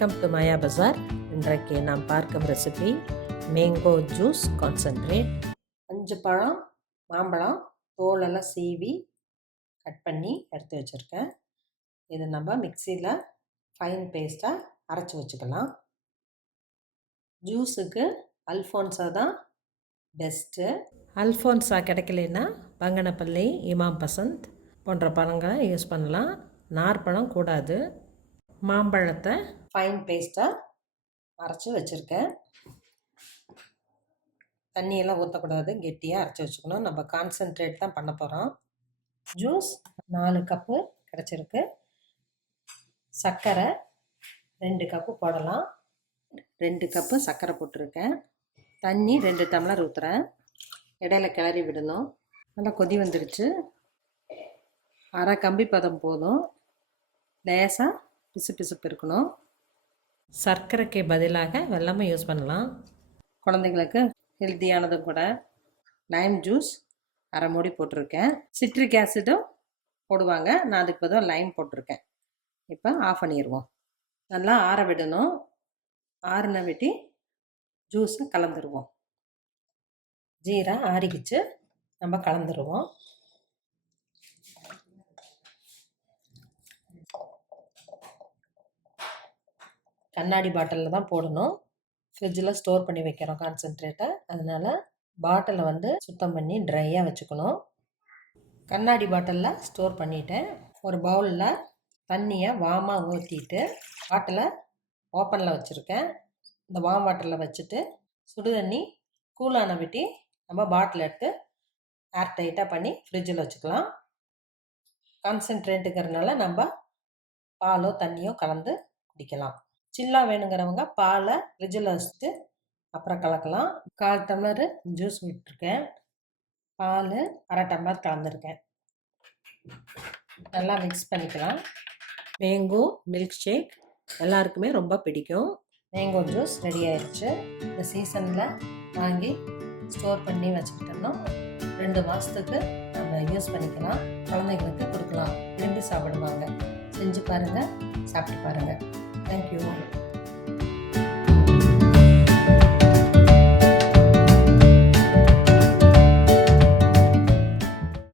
Welcome to மாயா பஜார். இன்றைக்கு நாம் பார்க்கும் ரெசிபி மேங்கோ ஜூஸ் கான்சன்ட்ரேட். 5 பழம் மாம்பழம் தோலெல்லாம் சீவி கட் பண்ணி எடுத்து வச்சுருக்கேன். இது நம்ம மிக்சியில் ஃபைன் பேஸ்ட்டாக அரைச்சி வச்சுக்கலாம். ஜூஸுக்கு அல்ஃபோன்ஸா தான் பெஸ்ட்டு. அல்ஃபோன்ஸா கிடைக்கலன்னா பங்கனப்பள்ளி, இமாம் பசந்த் போன்ற பழங்களை யூஸ் பண்ணலாம். நார்பழம் கூடாது. மாம்பழத்தை ஃபைன் பேஸ்ட்டாக அரைச்சி வச்சுருக்கேன். தண்ணியெல்லாம் ஊற்றக்கூடாது, கெட்டியாக அரைச்சி வச்சுக்கணும். நம்ம கான்சன்ட்ரேட் தான் பண்ண போகிறோம். ஜூஸ் 4 கப்பு கிடச்சிருக்கு. சர்க்கரை 2 கப்பு போடலாம். 2 கப்பு சர்க்கரை போட்டிருக்கேன். தண்ணி 2 டம்ளர் ஊற்றுறேன். இடையில கிளறி விடணும். நல்லா கொதி வந்துடுச்சு. அரை கம்பி பதம் போதும். லேசாக பிசுபிசுப்பு இருக்கணும். சர்க்கரைக்கு பதிலாக வெல்லமும் யூஸ் பண்ணலாம். குழந்தைங்களுக்கு ஹெல்த்தியானதும் கூட. லைம் ஜூஸ் அரை மூடி போட்டிருக்கேன். சிட்ரிக் ஆசிடும் போடுவாங்க, நான் அதுக்கு பதிலாக லைம் போட்டிருக்கேன். இப்போ ஆஃப் பண்ணிடுவோம். நல்லா ஆற விடணும். ஆறின விட்டி ஜூஸை கலந்துருவோம். ஜீரா ஆறிக்கிச்சு, நம்ம கலந்துருவோம். கண்ணாடி பாட்டிலில் தான் போடணும். ஃப்ரிட்ஜில் ஸ்டோர் பண்ணி வைக்கிறோம் கான்சன்ட்ரேட்டை. அதனால் பாட்டிலை வந்து சுத்தம் பண்ணி ட்ரையாக வச்சுக்கணும். கண்ணாடி பாட்டிலில் ஸ்டோர் பண்ணிவிட்டேன். ஒரு பவுலில் தண்ணியை வாமாக ஊற்றிட்டு பாட்டிலை ஓப்பனில் வச்சுருக்கேன். இந்த வாம் வாட்டரில் வச்சுட்டு சுடு தண்ணி கூலான விட்டி நம்ம பாட்டில் எடுத்து ஏர் டைட்டாக பண்ணி ஃப்ரிட்ஜில் வச்சுக்கலாம். கான்சன்ட்ரேட்டுங்கிறதுனால நம்ம பாலோ தண்ணியோ கலந்து குடிக்கலாம். சில்லாக வேணுங்கிறவங்க பாலை ஃப்ரிட்ஜில் வச்சுட்டு அப்புறம் கலக்கலாம். 1/4 டம்ளர் ஜூஸ் விட்டுருக்கேன். பால் அரை டம்ளர் கலந்துருக்கேன். நல்லா மிக்ஸ் பண்ணிக்கலாம். மேங்கோ மில்க் ஷேக் எல்லாருக்குமே ரொம்ப பிடிக்கும். மேங்கோ ஜூஸ் ரெடி ஆயிடுச்சு. இந்த சீசனில் வாங்கி ஸ்டோர் பண்ணி வச்சுக்கிட்டோம்னா 2 மாதத்துக்கு நம்ம யூஸ் பண்ணிக்கலாம். குழந்தைங்களுக்கு கொடுக்கலாம், விரும்பி சாப்பிடுவாங்க. செஞ்சு பாருங்கள், சாப்பிட்டு பாருங்கள். Thank you.